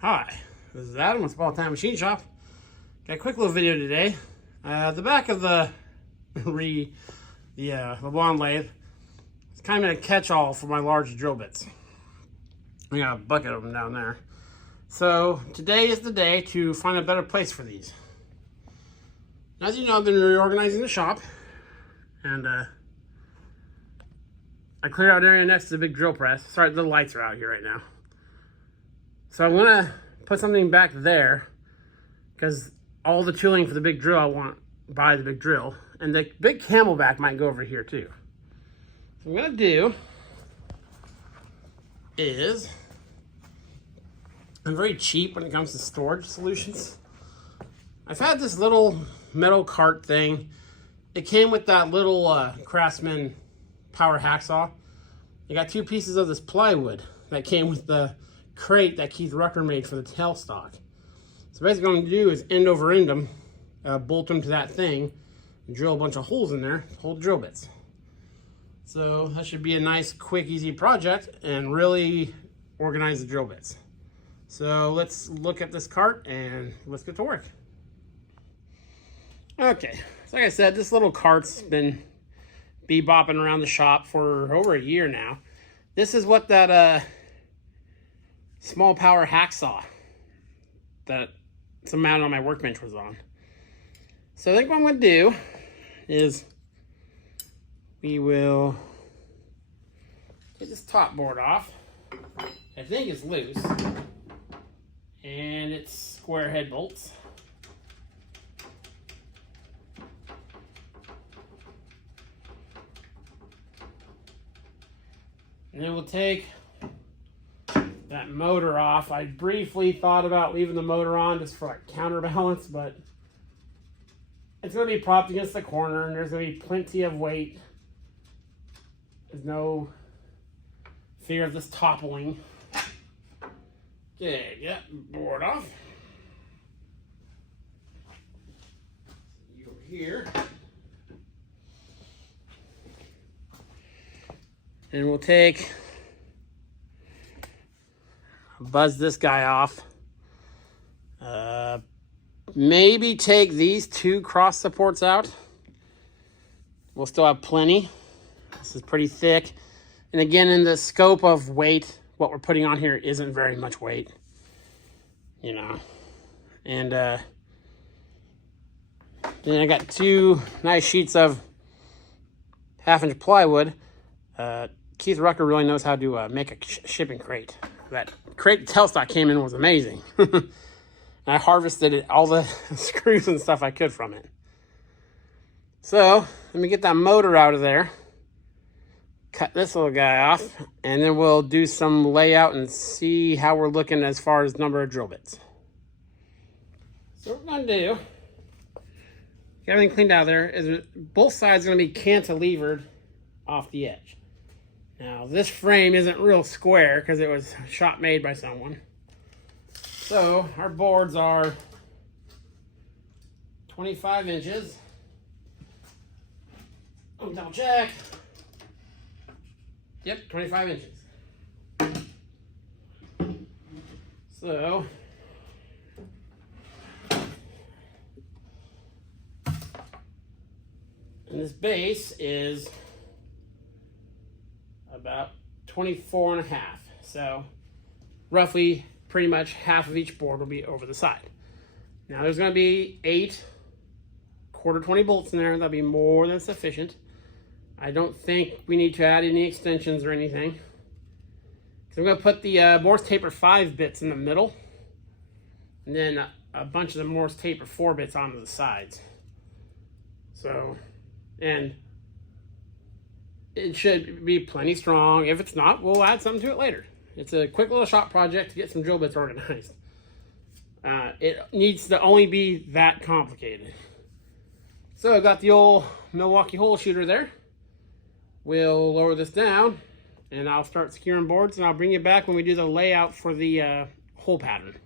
Hi, this is Adam with Small Time Machine Shop. Got a quick little video today. The back of the LeBlanc lathe is kind of a catch-all for my large drill bits. I got a bucket of them down there. So today is the day to find a better place for these. As you know, I've been reorganizing the shop, and I cleared out an area next to the big drill press. Sorry, the lights are out here right now. So I'm gonna put something back there because all the tooling for the big drill I want by the big drill, and the big Camelback might go over here too. So what I'm gonna do is, I'm very cheap when it comes to storage solutions. I've had this little metal cart thing. It came with that little Craftsman power hacksaw. I got two pieces of this plywood that came with the crate that Keith Rucker made for the tailstock. So basically what I'm gonna do is end over end them, bolt them to that thing, and drill a bunch of holes in there to hold drill bits. So that should be a nice, quick, easy project and really organize the drill bits. So let's look at this cart and let's get to work. Okay, so like I said, this little cart's been bebopping around the shop for over a year now. This is what that small power hacksaw that's mounted on my workbench was on. So I think what I'm going to do is we will get this top board off. I think it's loose, and it's square head bolts. And then we'll take that motor off. I briefly thought about leaving the motor on just for like counterbalance, but it's going to be propped against the corner and there's going to be plenty of weight. There's no fear of this toppling. Okay, get board off. You over here. And we'll buzz this guy off. Maybe take these two cross supports out. We'll still have plenty. This is pretty thick. And again, in the scope of weight, what we're putting on here isn't very much weight, you know. And then I got two nice sheets of 1/2-inch plywood. Keith Rucker really knows how to make a shipping crate. That crate tailstock came in was amazing. I harvested all the screws and stuff I could from it. So let me get that motor out of there. Cut this little guy off, and then we'll do some layout and see how we're looking as far as number of drill bits. So what we're gonna do, get everything cleaned out of there, is both sides are gonna be cantilevered off the edge. Now this frame isn't real square because it was shop made by someone. So our boards are 25 inches. Oh, double check. Yep, 25 inches. So and this base is about 24.5. So roughly pretty much half of each board will be over the side. Now there's going to be 8 1/4 bolts in there. That'll be more than sufficient. I don't think we need to add any extensions or anything. So I'm going to put the Morse Taper 5 bits in the middle, and then a bunch of the Morse Taper 4 bits onto the sides. So, and it should be plenty strong. If it's not, we'll add something to it later. It's a quick little shop project to get some drill bits organized. It needs to only be that complicated. So I've got the old Milwaukee hole shooter there. We'll lower this down and I'll start securing boards, and I'll bring you back when we do the layout for the hole pattern.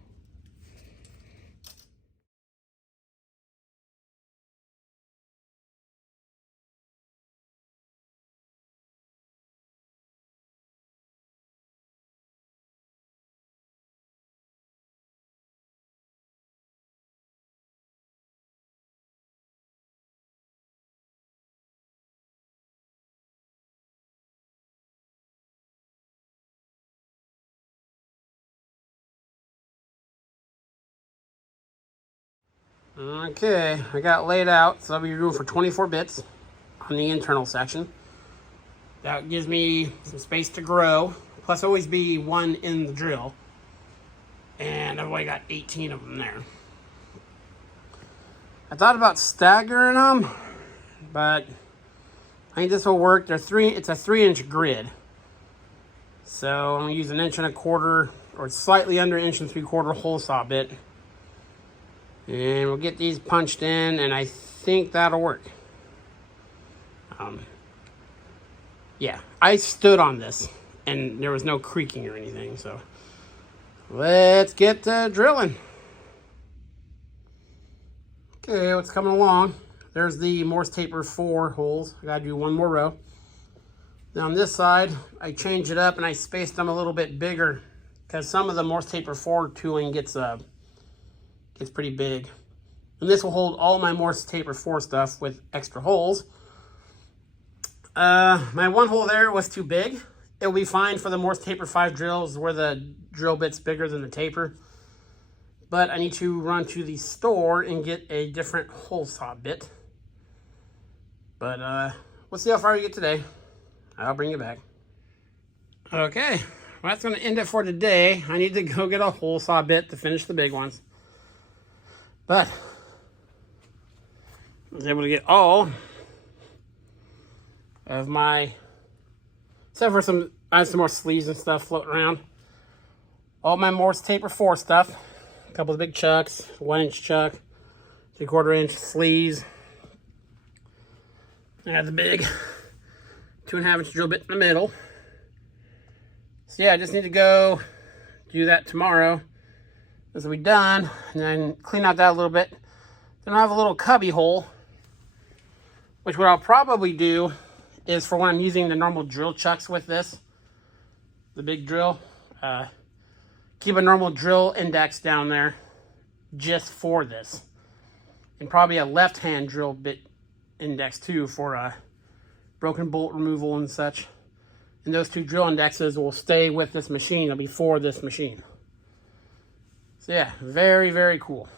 Okay, I got laid out, so I'll be room for 24 bits on the internal section. That gives me some space to grow, plus always be one in the drill. And I've only got 18 of them there. I thought about staggering them, but I think this will work. It's a 3-inch grid. So I'm gonna use 1.25 inch or slightly under 1.75 inch hole saw bit. And we'll get these punched in, and I think that'll work. Yeah, I stood on this, and there was no creaking or anything, so let's get drilling. Okay, what's coming along? There's the Morse Taper 4 holes. I gotta do one more row. Now on this side, I changed it up and I spaced them a little bit bigger because some of the Morse Taper 4 tooling gets pretty big. And this will hold all my Morse Taper 4 stuff with extra holes. My one hole there was too big. It'll be fine for the Morse Taper 5 drills where the drill bit's bigger than the taper. But I need to run to the store and get a different hole saw bit. But we'll see how far we get today. I'll bring you back. Okay, well, that's going to end it for today. I need to go get a hole saw bit to finish the big ones. But I was able to get all of my, except for I have some more sleeves and stuff floating around. All my Morse Taper 4 stuff. A couple of big chucks, 1-inch chuck, 3/4 inch sleeves. I have the big 2.5 inch drill bit in the middle. So yeah, I just need to go do that tomorrow. This will be done, and then clean out that a little bit. Then I have a little cubby hole, which what I'll probably do is for when I'm using the normal drill chucks with this, the big drill, keep a normal drill index down there just for this. And probably a left-hand drill bit index too for broken bolt removal and such. And those two drill indexes will stay with this machine. They'll be for this machine. So yeah, very, very cool.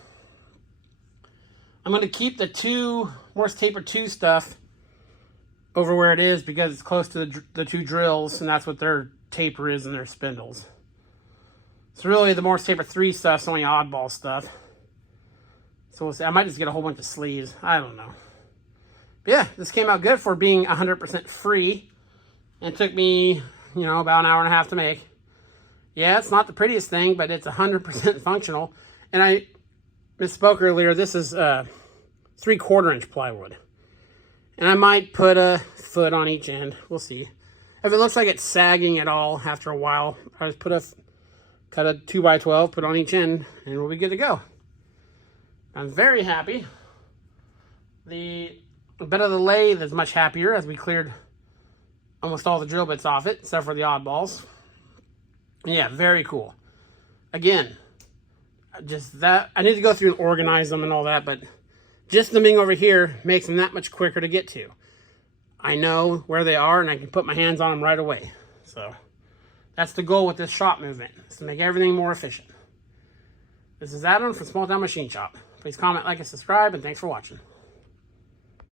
I'm going to keep the two Morse Taper 2 stuff over where it is because it's close to the two drills, and that's what their taper is and their spindles. So really the Morse Taper 3 stuff's only oddball stuff. So we'll see. I might just get a whole bunch of sleeves. I don't know. But yeah, this came out good for being 100% free. And it took me, about an hour and a half to make. Yeah, it's not the prettiest thing, but it's 100% functional. And I misspoke earlier. This is 3/4 inch plywood. And I might put a foot on each end. We'll see. If it looks like it's sagging at all after a while, I just cut a 2x12, put on each end, and we'll be good to go. I'm very happy. The bed of the lathe is much happier as we cleared almost all the drill bits off it, except for the oddballs. Yeah, very cool. Again, just that, I need to go through and organize them and all that, but just them being over here makes them that much quicker to get to. I know where they are and I can put my hands on them right away. So that's the goal with this shop movement, is to make everything more efficient. This is Adam from Small Town Machine Shop. Please comment, like, and subscribe, and thanks for watching.